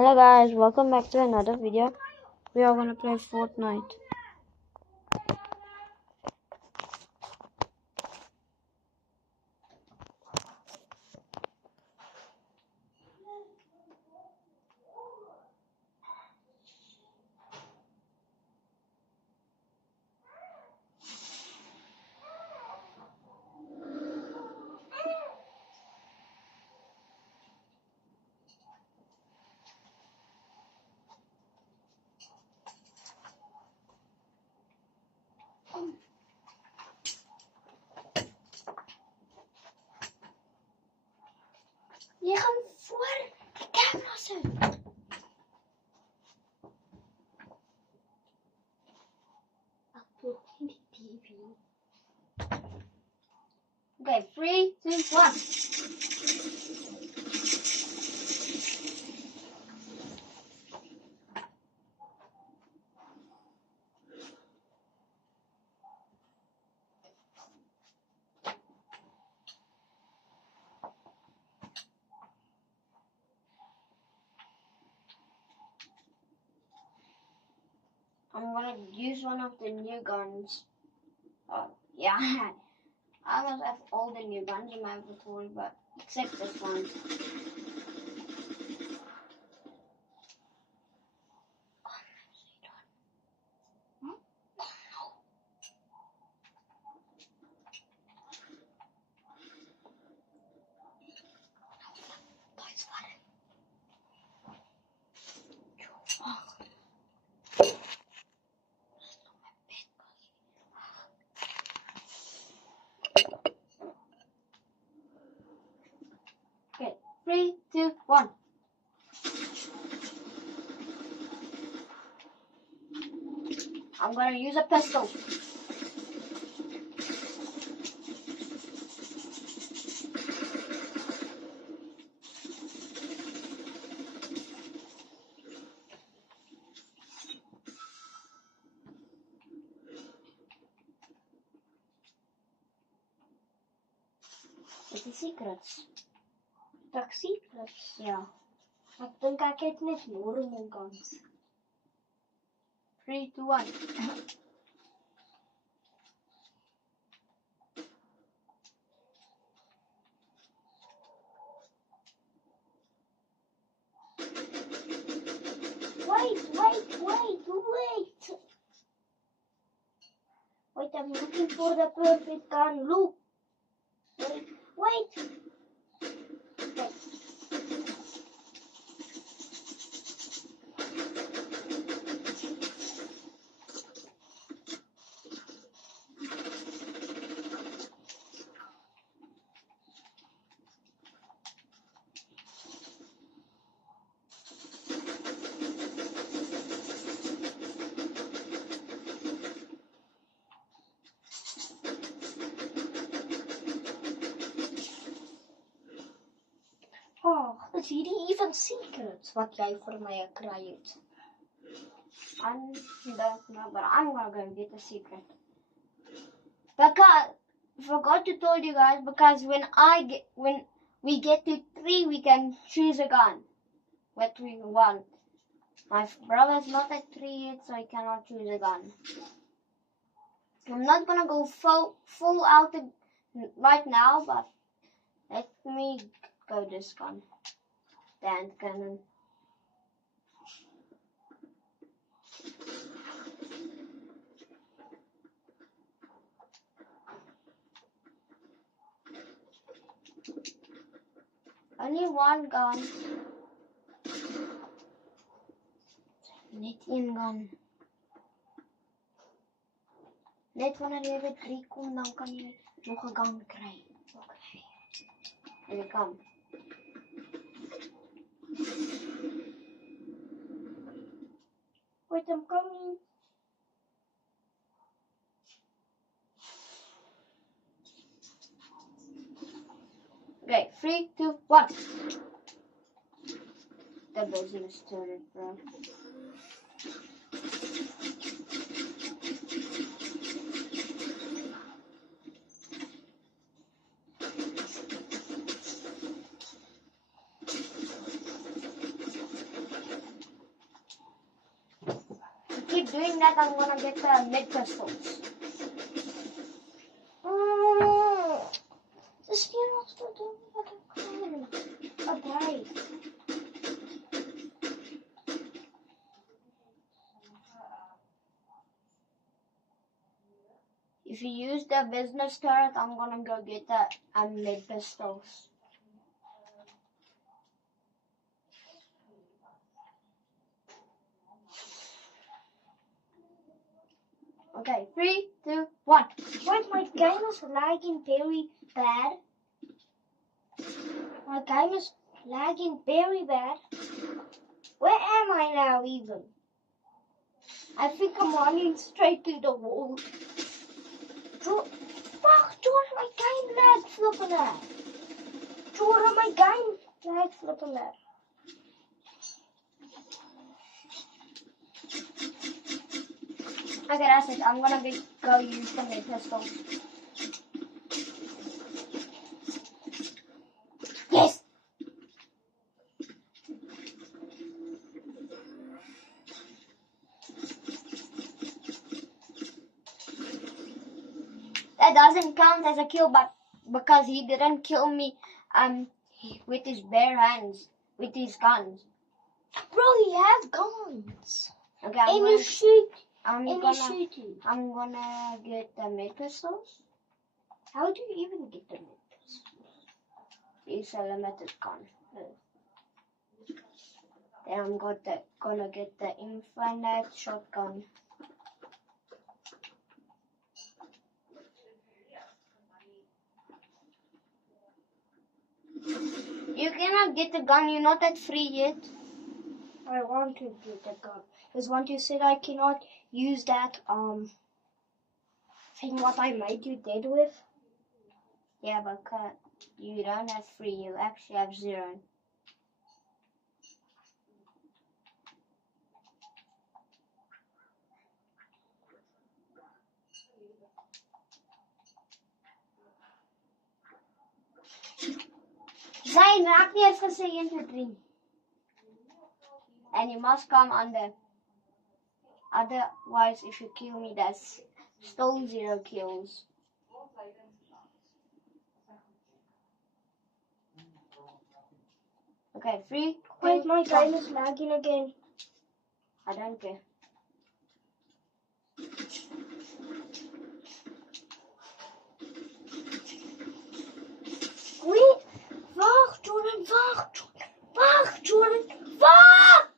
Hello guys, welcome back to another video. We are gonna play Fortnite. Je gaat voor de camera zo. I'll put in the TV. Okay, 3, 2, 1. I'm gonna use one of the new guns. Yeah, I almost have all the new guns in my inventory, but except this one. Okay, 3, 2, 1. I'm gonna use a pistol. Dit is secrets. Toch secrets? Ja. Ik denk ik het net normal guns. 3, 2, 1. Wait, I'm looking for the perfect gun. Look. Wait. Okay. Oh, is hierdie even secrets wat jy vir my krijgt? I don't know, but I'm gonna go get a secret. Because I forgot to tell you guys, because when we get to 3, we can choose a gun. What we want. My brother's not at 3 yet, so he cannot choose a gun. I'm not gonna go full out right now, but let me go this gun. The hand cannon. Only one gun. Net een gun. Net wanneer jy by 3 kom, dan kan jy nog 'n gun kry. Okay. Here we come. Wait, I'm coming. Okay, 3, 2, 1. That doesn't start it, bro. keep doing that, I'm gonna get the mid pistols. Just you're not still doing what I'm doing. Okay. If you use the business turret, I'm gonna go get the mid pistols. Okay, 3, 2, 1. Wait, my game is lagging very bad. My game is lagging very bad. Where am I now even? I think I'm running straight to the wall. Fuck, Jordan, my game lagged flipping out. Jordan, my game lagged flipping out. Okay, that's it. I'm gonna go use the mid pistol. Yes! That doesn't count as a kill, but because he didn't kill me with his bare hands, with his guns. Bro, he has guns. Okay, I'm gonna get the mid pistols. How do you even get the mid pistols? It's a limited gun. Then I'm gonna get the infinite shotgun. You cannot get the gun, you're not at free yet. I want to get the gun. Because once you said I cannot use that thing what I made you dead with. Yeah, but you don't have free, you actually have 0. Zijn, raak niet even gezegd in 3. And you must come under. Otherwise, if you kill me, that's still 0 kills. Okay, 3. Wait, my game is lagging again. I don't care. Wait, wacht Jordan, wacht Jordan, wacht!